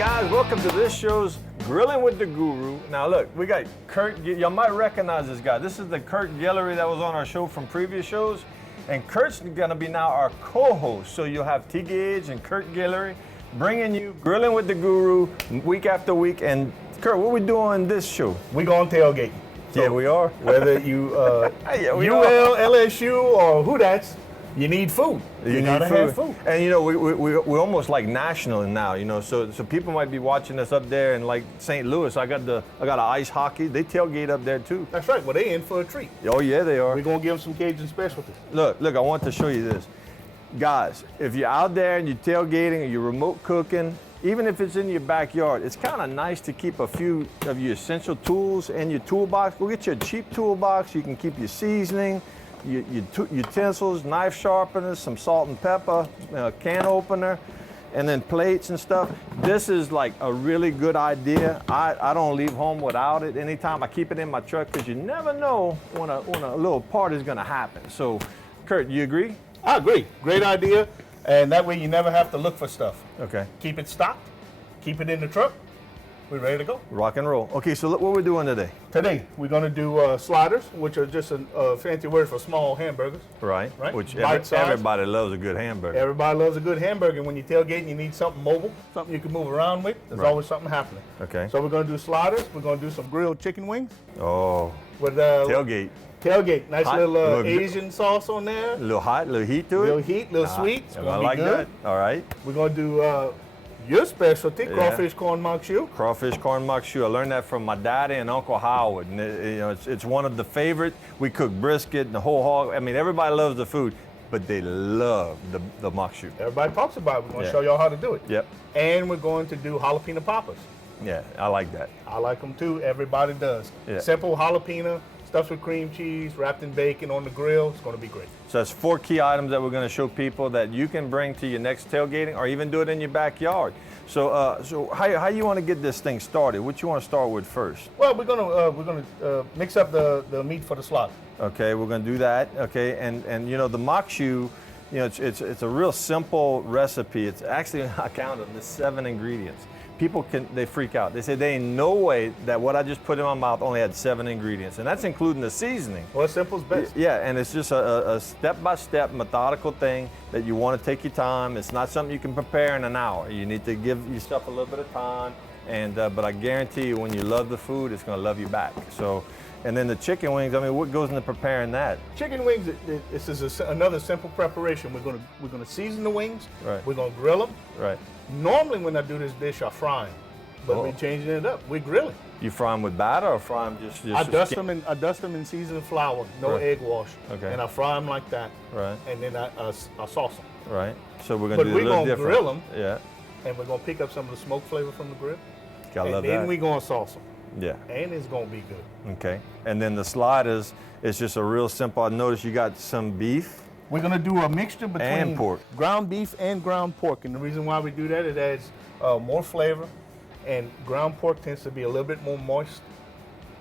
guys, welcome to this show's Grilling with the Guru. Now look, we got Kurt, y'all might recognize this guy. This is the Kurt Guillory that was on our show from previous shows. And Kurt's gonna be now our co-host. So you'll have T. Gage and Kurt Guillory bringing you Grilling with the Guru week after week. And Kurt, what we doing this show? We going tailgating. So yeah, we are. Whether you yeah, we UL, are. LSU, or who that's, you need food. You gotta have food. And you know, we're almost like national now, you know, so people might be watching us up there in like St. Louis. I got an ice hockey. They tailgate up there too. That's right. Well, they in for a treat. Oh yeah, they are. We're gonna give them some Cajun specialties. Look, I want to show you this. Guys, if you're out there and you're tailgating or you're remote cooking, even if it's in your backyard, it's kind of nice to keep a few of your essential tools in your toolbox. Go get you a cheap toolbox. You can keep your seasoning, your utensils, knife sharpeners, some salt and pepper, can opener, and then plates and stuff. This is like a really good idea. I don't leave home without it anytime. I keep it in my truck because you never know when a little party's gonna happen. So, Kurt, you agree? I agree. Great idea. And that way you never have to look for stuff. Okay. Keep it stocked, keep it in the truck. We're ready to go. Rock and roll. Okay, so look what we're doing today. Today, we're going to do sliders, which are just a fancy word for small hamburgers. Right. Right. Which Bite-sized. everybody loves a good hamburger. Everybody loves a good hamburger. And when you're tailgating, you need something mobile, something you can move around with. There's always something happening. Okay. So we're going to do sliders. We're going to do some grilled chicken wings. Oh. With tailgate. Tailgate. Nice Hot, little Asian sauce on there. A little hot, a little heat to it. Little heat, little sweet. It's I gonna like be good. that. All right. We're going to do your specialty, crawfish corn Macque Choux. Crawfish corn Macque Choux. I learned that from my daddy and Uncle Howard. And it's one of the favorite. We cook brisket and the whole hog. I mean, everybody loves the food, but they love the Macque Choux. Everybody talks about it. We're going to show y'all how to do it. Yep. And we're going to do jalapeno poppers. Yeah, I like that. I like them too. Everybody does. Yeah. Simple jalapeno, stuffed with cream cheese, wrapped in bacon on the grill. It's going to be great. So that's 4 key items that we're going to show people that you can bring to your next tailgating or even do it in your backyard. So how you want to get this thing started? What you want to start with first? Well, we're gonna mix up the meat for the slaughter. Okay, we're going to do that. Okay, and you know the Macque Choux, you know it's a real simple recipe. It's actually, I counted them, there's 7 ingredients. People they freak out. They say there ain't no way that what I just put in my mouth only had 7 ingredients, and that's including the seasoning. Well, simple's best. Yeah, and it's just a step-by-step methodical thing that you want to take your time. It's not something you can prepare in an hour. You need to give yourself a little bit of time, and but I guarantee you, when you love the food, it's going to love you back. So, and then the chicken wings. I mean, what goes into preparing that? Chicken wings. This is another simple preparation. We're gonna season the wings. Right. We're gonna grill them. Right. Normally, when I do this dish, I fry them, but we're changing it up. We're grilling. You fry them with batter or fry them just I dust them in seasoned flour, no egg wash. Okay. And I fry them like that. Right. And then I sauce them. Right. So we're gonna do a little gonna different. grill them. Yeah. And we're gonna pick up some of the smoke flavor from the grill. I love and then that. we're gonna sauce them. Yeah. And it's gonna be good. Okay. And then the sliders, it's just a real simple. I noticed you got some beef. We're gonna do a mixture between And pork. ground beef and ground pork. And the reason why we do that, it adds more flavor. And ground pork tends to be a little bit more moist.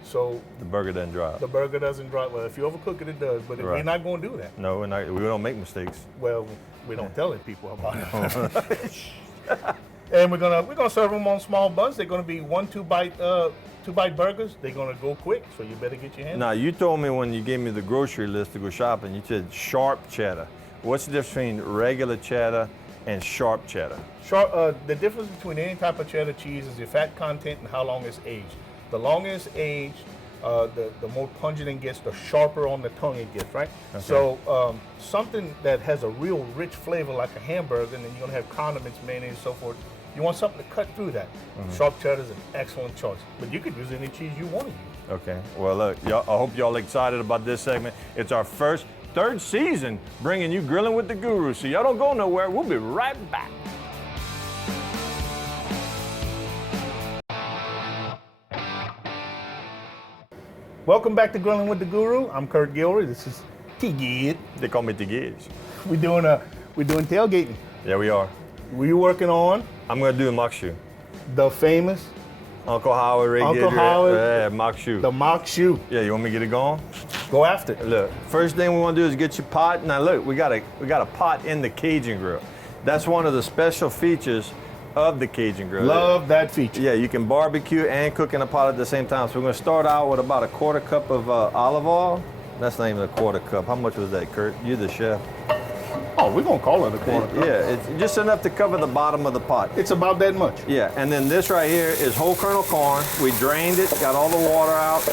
So The burger doesn't dry out. the burger doesn't dry. Well, if you overcook it, it does. But we're not gonna do that. No, we don't make mistakes. Well, we don't tell people about it. And we're gonna serve them on small buns. They're gonna be 1 2-bite burgers. They're gonna go quick, so you better get your hands. Now, you told me when you gave me the grocery list to go shopping, you said sharp cheddar. What's the difference between regular cheddar and sharp cheddar? The difference between any type of cheddar cheese is the fat content and how long it's aged. The longer it's aged, the more pungent it gets, the sharper on the tongue it gets, right? Okay. So something that has a real rich flavor like a hamburger, and then you're gonna have condiments, mayonnaise, and so forth. You want something to cut through that. Sharp cheddar is an excellent choice, but you could use any cheese you want to use. Okay. Well, look, I hope y'all excited about this segment. It's our third season bringing you Grilling with the Guru. So y'all don't go nowhere. We'll be right back. Welcome back to Grilling with the Guru. I'm Kurt Guillory. This is T-Gid. They call me Tigage. We're doing tailgating. Yeah, we are. We're working on I'm gonna do a Macque Choux. the famous Uncle Howard, Ray Uncle Gidry, Howard, Macque Choux. the Macque Choux. Yeah, you want me to get it going? Go after it. Look, first thing we want to do is get your pot. Now look, we got a pot in the Cajun grill. That's one of the special features of the Cajun grill. Love that feature. Yeah, you can barbecue and cook in a pot at the same time. So we're gonna start out with about a quarter cup of olive oil. That's not even a quarter cup. How much was that, Kurt? You're the chef. Oh, we're gonna call it a quarter cup. Yeah, it's just enough to cover the bottom of the pot. It's about that much. Yeah, and then this right here is whole kernel corn. We drained it, got all the water out,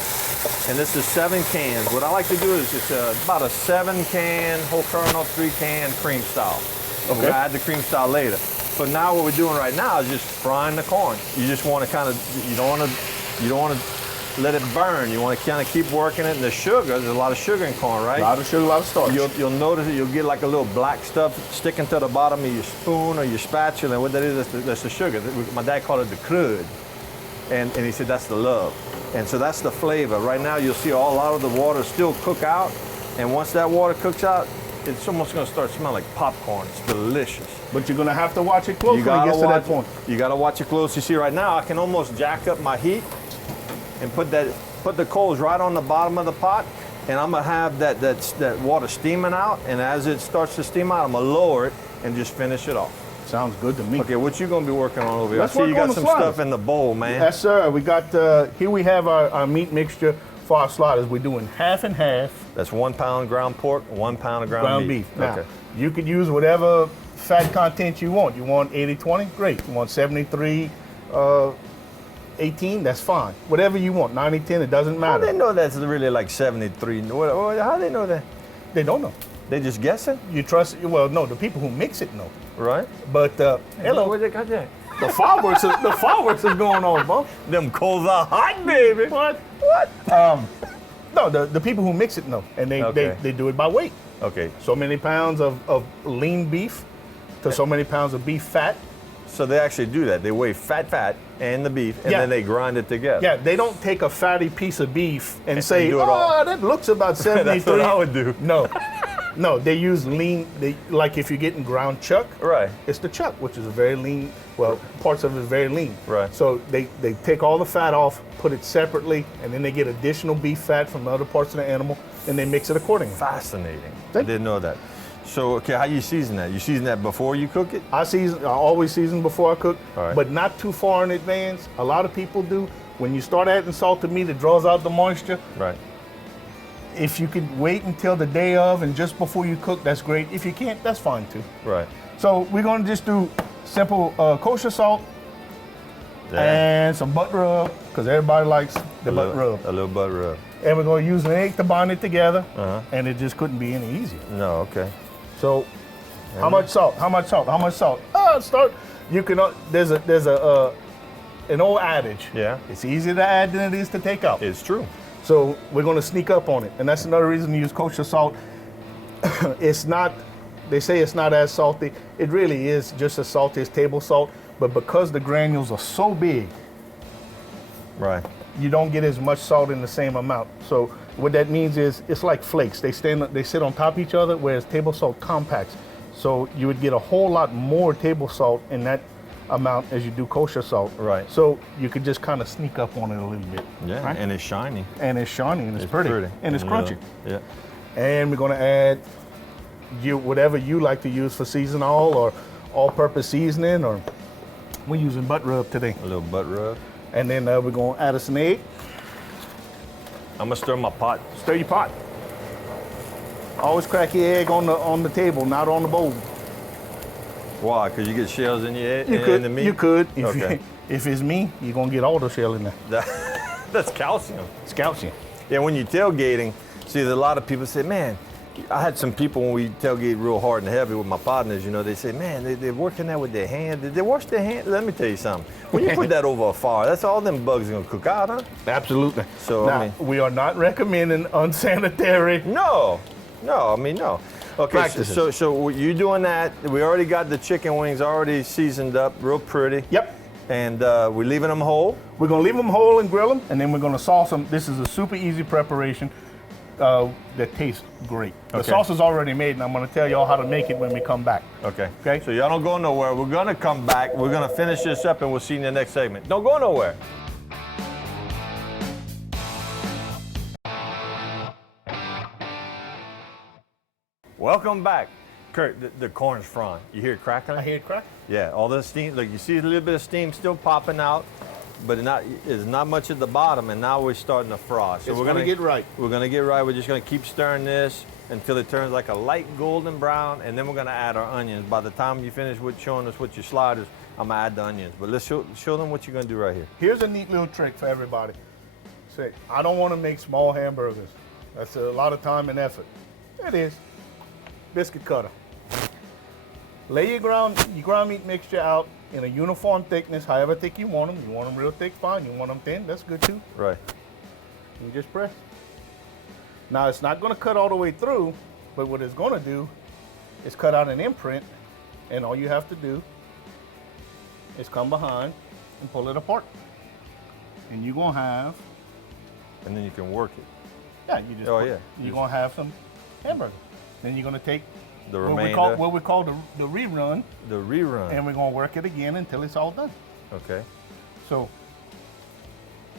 and this is 7 cans. What I like to do is just about a 7-can whole kernel, 3-can cream style. Okay. We'll add the cream style later. But now what we're doing right now is just frying the corn. You just want to kind of, you don't want to let it burn. You want to kind of keep working it. And the sugar, there's a lot of sugar in corn, right? A lot of sugar, a lot of starch. You'll notice that you'll get like a little black stuff sticking to the bottom of your spoon or your spatula. And what that is, that's the sugar. My dad called it the crud. And he said that's the love. And so that's the flavor. Right now you'll see a lot of the water still cook out. And once that water cooks out, it's almost going to start smelling like popcorn. It's delicious. But you're going to have to watch it close when it gets to that point. You got to watch it close. You see right now I can almost jack up my heat and put the coals right on the bottom of the pot, and I'm gonna have that water steaming out, and as it starts to steam out, I'm gonna lower it and just finish it off. Sounds good to me. Okay, what you gonna be working on over here? Let's I see work you got on the some sliders. stuff in the bowl, man. Yes, sir. We got, here we have our meat mixture for our sliders. We're doing half and half. That's 1 pound ground pork, 1 pound of ground beef. Now, Okay. you could use whatever fat content you want. You want 80-20? Great. You want 73, 18? That's fine. Whatever you want. 90-10, it doesn't How matter. they know that's really like 73? How they know that? They don't know. They just guessing, You trust, well, no, the people who mix it know. right? But, hello, Where they got that? the fireworks is going on, bro. Them coals are hot, baby. What? No, the people who mix it know, and Okay. they do it by weight. Okay, So many pounds of lean beef to so many pounds of beef fat. so they actually do that. They weigh fat and the beef, and Yeah. then they grind it together. Yeah, they don't take a fatty piece of beef and say, do it all. oh, that looks about 73. That's what I would do. No, they use lean, like if you're getting ground chuck, Right. it's the chuck, which is a very lean, well, parts of it is very lean. Right. So they take all the fat off, put it separately, and then they get additional beef fat from other parts of the animal, and they mix it accordingly. Fascinating. I Thank- didn't know that. So, okay, how you season that? You season that before you cook it? I always season before I cook, All right. but not too far in advance. A lot of people do. When you start adding salt to meat, it draws out the moisture. Right. If you could wait until the day of and just before you cook, that's great. If you can't, that's fine too. Right. So we're gonna just do simple kosher salt Yeah. and some butt rub, because everybody likes the butt rub. A little butt rub. And we're gonna use an egg to bind it together, Uh-huh. and it just couldn't be any easier. No, okay. So, how much salt? How much salt? How much salt? You can. There's an old adage. Yeah. It's easier to add than it is to take out. It's true. So we're going to sneak up on it, and that's another reason to use kosher salt. It's not. They say it's not as salty. It really is just as salty as table salt, but because the granules are so big, Right. you don't get as much salt in the same amount. So what that means is it's like flakes. They sit on top of each other, whereas table salt compacts. So you would get a whole lot more table salt in that amount as you do kosher salt. Right. So you could just kind of sneak up on it a little bit. Yeah, Right? and it's shiny. And it's shiny and it's pretty. And it's crunchy. Yeah. And we're gonna add whatever you like to use for seasonal or all-purpose seasoning, or we're using butt rub today. A little butt rub. And then we're gonna add us an egg. I'm gonna stir my pot. Stir your pot. Always crack your egg on the table, not on the bowl. Why? Because you get shells in your You in could. the meat? You could. Okay. If it's me, you're gonna get all the shell in there. That's calcium. It's calcium. Yeah, when you're tailgating, see, there's a lot of people say, man, I had some people when we tailgate real hard and heavy with my partners, you know, they say, man, they're working that with their hand. Did they wash their hands? Let me tell you something. When you put that over a fire, that's all them bugs are gonna cook out, huh? Absolutely. So, now, I mean- we are not recommending unsanitary. No. Okay, Practices. so you're doing that. We already got the chicken wings already seasoned up, real pretty. Yep. And we're leaving them whole. We're gonna leave them whole and grill them, and then we're gonna sauce them. This is a super easy preparation that tastes great. The Okay. sauce is already made, and I'm gonna tell y'all how to make it when we come back. Okay. Okay. So y'all don't go nowhere. We're gonna come back. We're gonna finish this up, and we'll see you in the next segment. Don't go nowhere. Welcome back. Kurt, the corn's frying. You hear it crackling? I hear it crack. Yeah, all the steam. Look, you see a little bit of steam still popping out, but it's not much at the bottom. And now we're starting to fry. So It's we're gonna get right. We're gonna get right. We're just gonna keep stirring this until it turns like a light golden brown, and then we're gonna add our onions. By the time you finish with showing us what your sliders, I'm gonna add the onions. But let's show them what you're gonna do right here. Here's a neat little trick for everybody. Say, I don't want to make small hamburgers. That's a lot of time and effort. It is. Biscuit cutter. Lay your ground meat mixture out in a uniform thickness, however thick you want them. You want them real thick, fine. You want them thin, that's good too. Right. You just press. Now it's not going to cut all the way through, but what it's going to do is cut out an imprint, and all you have to do is come behind and pull it apart. And you're going to have, And then you can work it. yeah, you just, you're going to have some hamburger. Then you're going to take The remainder. what we call the rerun, The rerun. and we're going to work it again until it's all done. Okay. So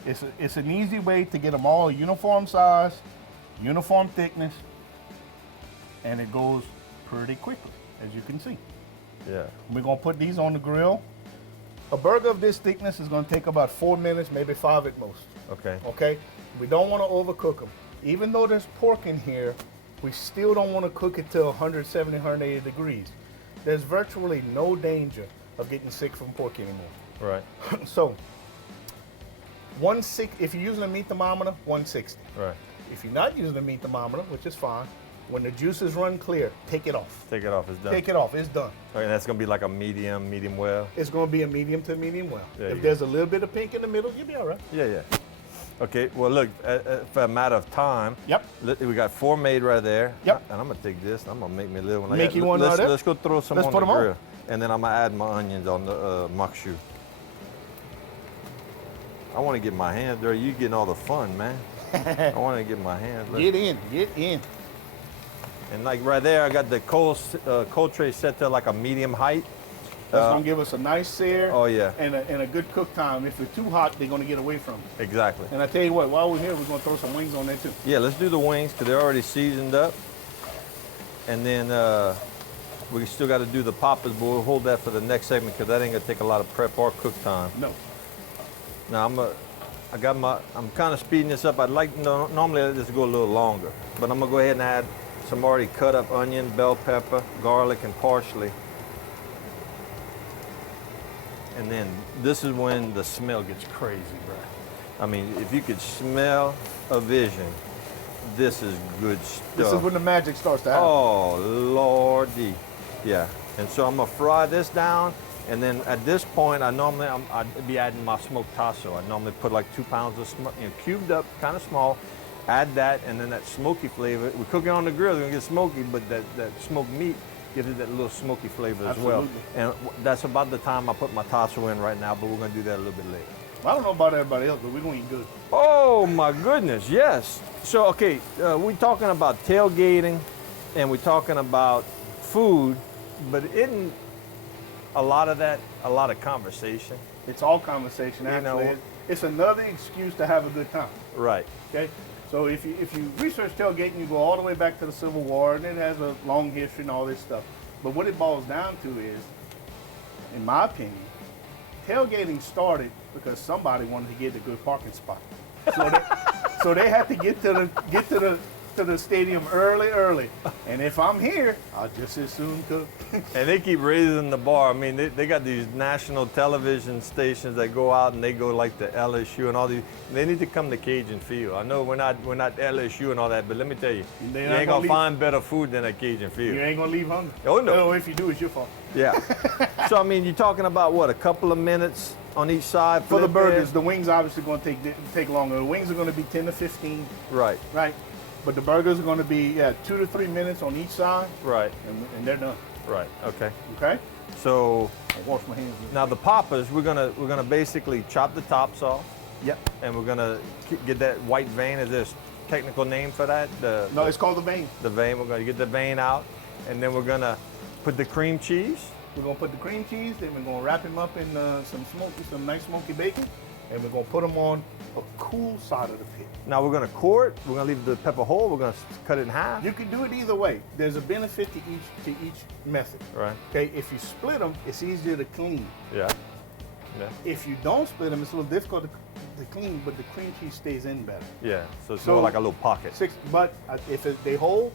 it's an easy way to get them all uniform size, uniform thickness, and it goes pretty quickly, as you can see. Yeah. We're gonna put these on the grill. A burger of this thickness is gonna take about 4 minutes, maybe 5 at most. Okay. Okay? We don't wanna overcook them. Even though there's pork in here, we still don't wanna cook it to 170, 180 degrees. There's virtually no danger of getting sick from pork anymore. Right. So, if you're using a meat thermometer, 160. Right. If you're not using a meat thermometer, which is fine, when the juices run clear, take it off. Take it off. It's done. Take it off. It's done. Okay, that's gonna be like a medium well. It's going to be a medium to medium well. There If you there's a little bit of pink in the middle, you'll be all right. Yeah, yeah. Okay. Well, look. For a matter of time. Yep. We got 4 made right there. Yep. And I'm gonna take this. I'm gonna make me a little one. Make you one out there? Let's go throw some Let's on put the 'em on. grill, and then I'm gonna add my onions on the Macque. I want to get my hands dirty. You getting all the fun, man. I want to get my hands dirty. Get in. And like right there, I got the cold tray set to like a medium height. That's going to give us a nice sear. Oh yeah. And a good cook time. If it's too hot, they're going to get away from it. Exactly. And I tell you what, while we're here, we're going to throw some wings on there too. Yeah, let's do the wings because they're already seasoned up. And then we still got to do the poppers, but we'll hold that for the next segment because that ain't gonna take a lot of prep or cook time. No. Now I'm kind of speeding this up. I'd like normally I let this go a little longer, but I'm gonna go ahead and add some already cut up onion, bell pepper, garlic, and parsley. And then this is when the smell gets crazy, bro. I mean, if you could smell a vision, this is good stuff. This is when the magic starts to happen. Oh, Lordy. Yeah. And so I'm going to fry this down. And then at this point, I'd be adding my smoked tasso. I normally put like 2 pounds of cubed up, kind of small. Add that, and then that smoky flavor. We cook it on the grill, it's going to get smoky, but that smoked meat gives it that little smoky flavor as well. And that's about the time I put my tasso in right now, but we're going to do that a little bit later. I don't know about everybody else, but we're going to eat good. Oh my goodness, yes. So, okay, we're talking about tailgating and we're talking about food, but isn't a lot of that a lot of conversation? It's all conversation, actually. You know, it's another excuse to have a good time. Right. Okay? So if you research tailgating, you go all the way back to the Civil War, and it has a long history and all this stuff. But what it boils down to is, in my opinion, tailgating started because somebody wanted to get a good parking spot. So they had to get to the stadium early. And if I'm here, I'll just as soon cook. And they keep raising the bar. I mean, they got these national television stations that go out and they go like the LSU and all these. They need to come to Cajun Field. I know we're not LSU and all that, but let me tell you, you ain't gonna find better food than at Cajun Field. You ain't gonna leave hungry. Oh no. No, if you do, it's your fault. Yeah. So I mean, you're talking about what, a couple of minutes on each side for the burgers. The wings obviously going to take longer. The wings are going to be 10 to 15. Right. Right. But the burgers are going to be 2 to 3 minutes on each side. Right. And they're done. Right. Okay. Okay. So I wash my hands. Now the poppers, we're gonna basically chop the tops off. Yep. And we're gonna get that white vein. Is there a technical name for that? No, it's called the vein. The vein. We're gonna get the vein out, and then we're gonna put the cream cheese. We're gonna put the cream cheese. Then we're gonna wrap him up in some nice smoky bacon. and we're gonna put them on a cool side of the pit. Now we're gonna core it. We're gonna leave the pepper whole. We're gonna cut it in half. You can do it either way. There's a benefit to each method. Right. Okay, if you split them, it's easier to clean. Yeah. Yeah. If you don't split them, it's a little difficult to clean, but the cream cheese stays in better. Yeah. So it's more like a little pocket. But if they hold,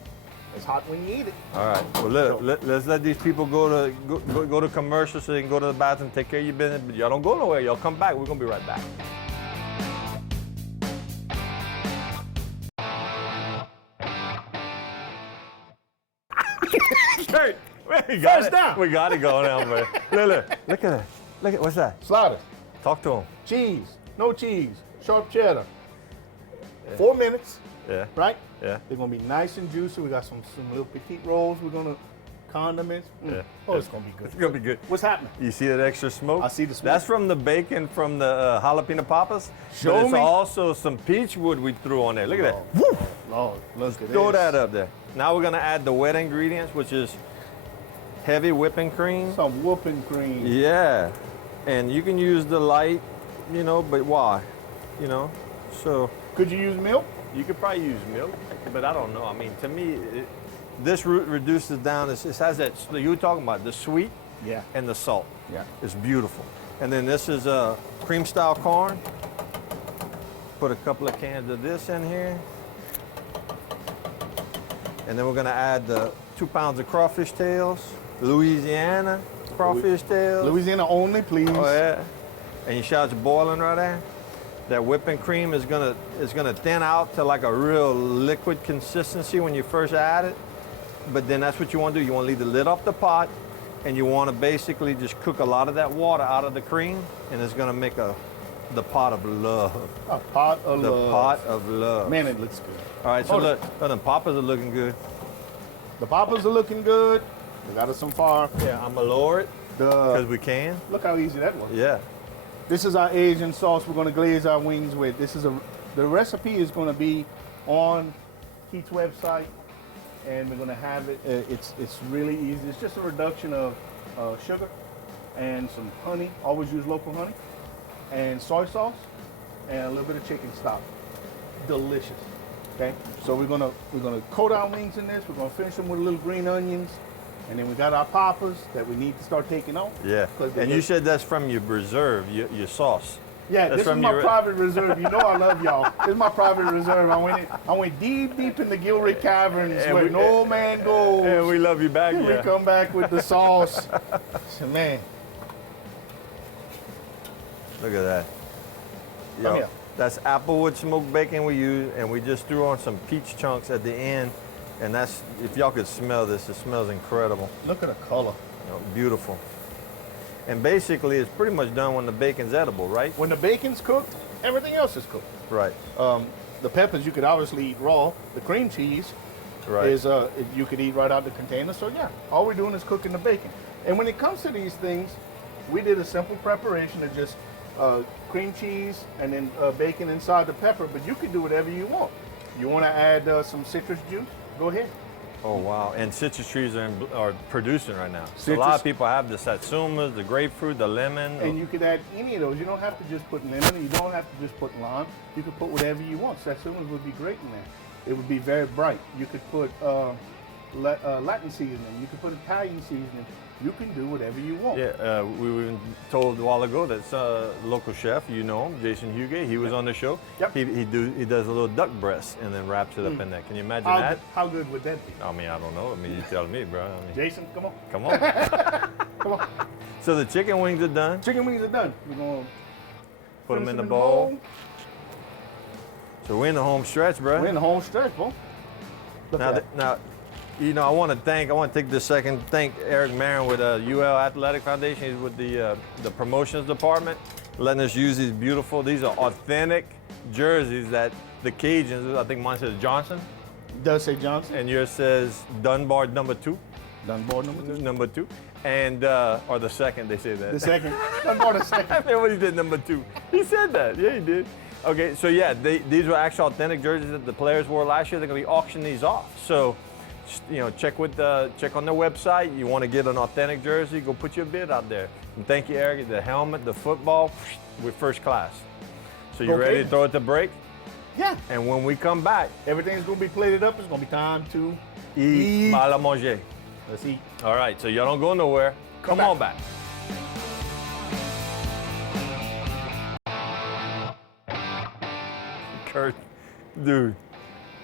it's hot when you eat it. All right. Well, let's let these people go to commercial so they can go to the bathroom, take care of your business. But y'all don't go nowhere. Y'all come back. We're gonna be right back. Kurt, we got First it. down. We got it going on, man. Look at that. Look at what's that? Slaughter, Talk to him. cheese, no cheese, sharp cheddar. 4 minutes, Yeah. right? Yeah. They're gonna be nice and juicy. We got some little petite rolls. We're gonna condiments. Yeah. Oh, it's gonna be good. It's gonna be good. What's happening? You see that extra smoke? I see the smoke. That's from the bacon from the jalapeno poppers. Show but it's me. also some peach wood we threw on there. Look at that. Woo! Lord, look at Throw this. that up there. Now we're gonna add the wet ingredients, which is heavy whipping cream. Some whooping cream. Yeah. And you can use the light, you know, but why? You know? So Could you use milk? you could probably use milk, but I don't know. I mean, to me, this root reduces down. It has that you were talking about the sweet Yeah. and the salt. Yeah. It's beautiful. And then this is cream style corn. Put a couple of cans of this in here. And then we're gonna add the 2 pounds of crawfish tails, Louisiana crawfish tails. Louisiana only, please. Oh yeah. And you shout it's boiling right there. That whipping cream is gonna thin out to like a real liquid consistency when you first add it. But then that's what you want to do. You want to leave the lid off the pot, and you want to basically just cook a lot of that water out of the cream, and it's gonna make the pot of love. A pot of The love. pot of love. Man, it looks good. All right, so Hold look, the poppers are looking good. The poppers are looking good. We got us some far. Yeah, I'm gonna lower it because we can. Look how easy that was. Yeah. This is our Asian sauce we're going to glaze our wings with. The recipe is going to be on Keith's website, and we're going to have it. It's really easy. It's just a reduction of sugar and some honey. Always use local honey, and soy sauce, and a little bit of chicken stock. Delicious. Okay, so we're gonna coat our wings in this. We're gonna finish them with little green onions, and then we got our poppers that we need to start taking on. Yeah. And you said that's from your reserve, your sauce. Yeah, That's this is from my your- private reserve. You know I love y'all. This is my private reserve. I went deep in the Gilroy Caverns And where we- no man goes. And we love you back. We Yeah. come back with the sauce. So, man, Look at that. Come Yo, here. that's applewood smoked bacon we use, and we just threw on some peach chunks at the end. And that's, if y'all could smell this, it smells incredible. look at the color. You know, beautiful. And basically, it's pretty much done when the bacon's edible, right? When the bacon's cooked, everything else is cooked. Right. The peppers you could obviously eat raw. The cream cheese Right. is you could eat right out the container. So yeah, all we're doing is cooking the bacon. And when it comes to these things, we did a simple preparation of just cream cheese and then bacon inside the pepper. But you can do whatever you want. You want to add some citrus juice? Go ahead. Oh wow! And citrus trees are producing right now. So a Citrus- lot of people have the satsumas, the grapefruit, the lemon. And you could add any of those. You don't have to just put lemon. You don't have to just put lime. You could put whatever you want. Satsumas would be great in there. It would be very bright. You could put Latin seasoning. You could put Italian seasoning. You can do whatever you want. Yeah, we were even told a while ago that local chef, you know him, Jason Huguet, he was on the show. Yep. He does a little duck breast and then wraps it up in that. Can you imagine that? How good would that be? I mean, I don't know. I mean, you tell me, bro. I mean, Jason, come on. come on. Come on. So the chicken wings are done. Chicken wings are done. We're going to Put them in the bowl. So we're in the home stretch, bro. We're in the home stretch, bro. Look Now, at that. now, you know, I want to take this second to thank Eric Marin with UL Athletic Foundation. He's with the promotions department, letting us use these these are authentic jerseys that the Cajuns, I think mine says Johnson, Does say Johnson. and yours says Dunbar number 2. Dunbar number 2. Number 2. And, or the second, they say that. The second. Dunbar the second. I remember when he did number 2. He said that. Yeah, he did. Okay, so yeah, these were actual authentic jerseys that the players wore last year. They're going to be auctioning these off. So you know, check on their website. You want to get an authentic jersey, go put your bid out there. And thank you, Eric. The helmet, the football, we're first class. So you ready to throw it to break? Yeah. And when we come back, everything's gonna be plated up. It's gonna be time to eat. Mal à manger. Let's eat. All right, so y'all don't go nowhere. Come on back. Kurt, dude.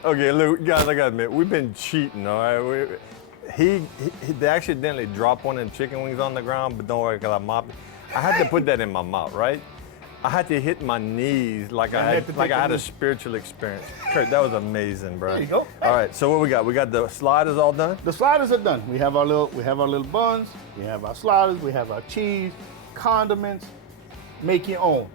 Okay, look, guys, I gotta admit, we've been cheating, all right? They accidentally dropped one of them chicken wings on the ground, but don't worry, because I mopped it. I had to put that in my mouth, right? I had to hit my knees like I had a spiritual experience. Kurt, that was amazing, bro. There you go. All right, so what we got? We got the sliders all done? The sliders are done. We have our little buns, we have our sliders, we have our cheese, condiments. Make your own.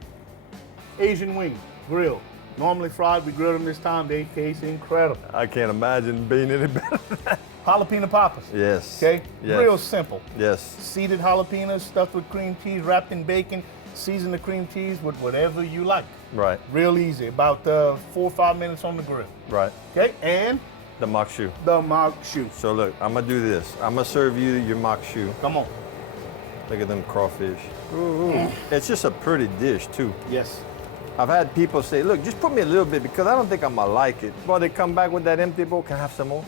Asian wing, grill. Normally fried, we grilled them this time. They taste incredible. I can't imagine being any better than that. Jalapeno poppers. Yes. Okay? Yes. Real simple. Yes. Seeded jalapenos stuffed with cream cheese, wrapped in bacon. Season the cream cheese with whatever you like. Right. Real easy. About 4 or 5 minutes on the grill. Right. Okay? And the Macque Choux. the Macque Choux. So look, I'm gonna do this. I'm gonna serve you your Macque Choux. Come on. Look at them crawfish. Ooh. It's just a pretty dish too. Yes. I've had people say, look, just put me a little bit because I don't think I'm gonna like it. Well, they come back with that empty bowl. Can I have some more?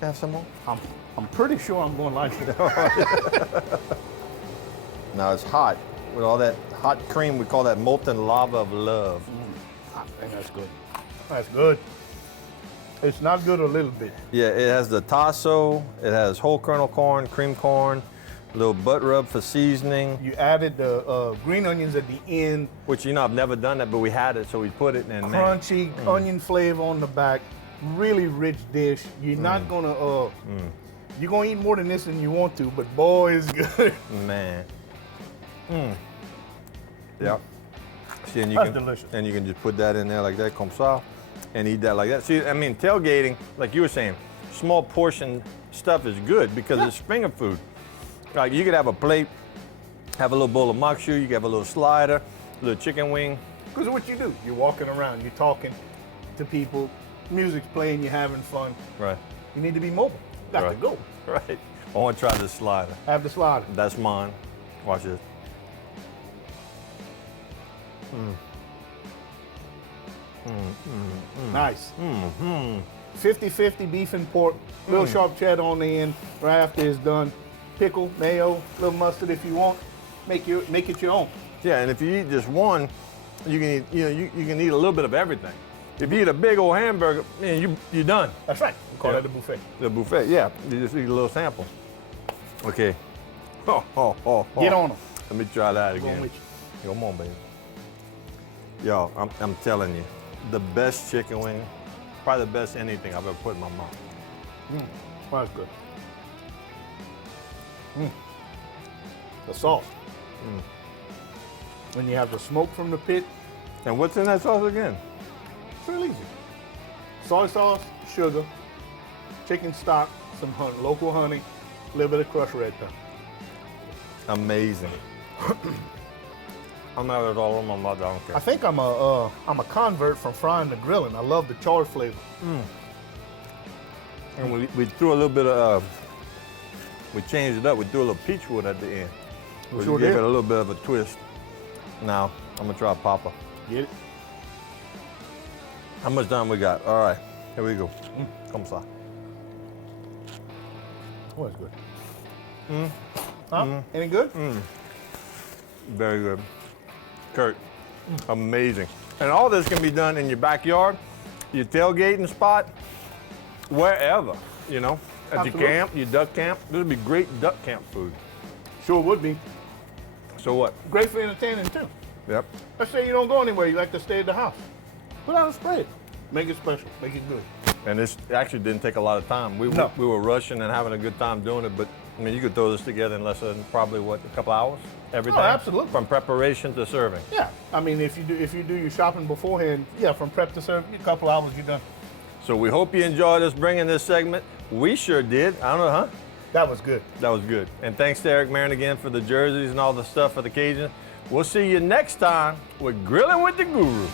Can I have some more? I'm pretty sure I'm gonna like it. Now it's hot. With all that hot cream, we call that molten lava of love. I think that's good. That's good. It's not good a little bit. Yeah, it has the tasso, it has whole kernel corn, cream corn, a little butt rub for seasoning. You added the green onions at the end. Which, you know, I've never done that, but we had it, so we put it in there. Crunchy onion flavor on the back. Really rich dish. You're not gonna, you're gonna eat more than this than you want to, but boy, it's good. Man. Yep. See, and That's delicious. And you can just put that in there like that, comme ça, and eat that like that. See, I mean, tailgating, like you were saying, small portion stuff is good because it's finger food. Like you could have a plate, have a little bowl of Macque Choux, you can have a little slider, a little chicken wing. Because what you do, you're walking around, you're talking to people, music's playing, you're having fun. Right. You need to be mobile. Got to go. Right. I want to try this slider. Have the slider. That's mine. Watch this. Nice. 50-50 beef and pork. Little sharp cheddar on the end. Right after it's done. Pickle, mayo, little mustard if you want. Make it your own. Yeah, and if you eat just one, you can eat, you can eat a little bit of everything. If you eat a big old hamburger, man, you're done. That's right. We call that a buffet. The buffet, yeah. You just eat a little sample. Okay. Get on them. Let me try that Going again. with you. Come on, baby. Yo, I'm telling you, the best chicken wing, probably the best anything I've ever put in my mouth. That's good. The sauce. When you have the smoke from the pit, And what's in that sauce again? it's real easy. Soy sauce, sugar, chicken stock, some local honey, a little bit of crushed red pepper. Amazing. I'm not at all on my mouth, I don't care. I think I'm a convert from frying to grilling. I love the char flavor. And we threw a little bit of, we changed it up. We threw a little peach wood at the end. We sure gave did. it a little bit of a twist. Now, I'm gonna try Papa. Get it? How much time we got? All right, here we go. Come ça. Oh, it's good. Huh? Any good? Very good. Kurt, amazing. And all this can be done in your backyard, your tailgating spot, wherever, you know. At Absolutely. your camp, your duck camp. This would be great duck camp food. Sure would be. So what? Great for entertaining too. Yep. Let's say you don't go anywhere, you like to stay at the house. Put out a spread. Make it special. Make it good. And this actually didn't take a lot of time. We were rushing and having a good time doing it, but I mean, you could throw this together in less than probably what, a couple hours? Everything? Oh, absolutely. From preparation to serving. Yeah. I mean, if you do your shopping beforehand, yeah, from prep to serve, a couple hours, you're done. So we hope you enjoyed us bringing this segment. We sure did. I don't know, huh? That was good. That was good. And thanks to Eric Marin again for the jerseys and all the stuff for the Cajuns. We'll see you next time with Grillin' with the Guru.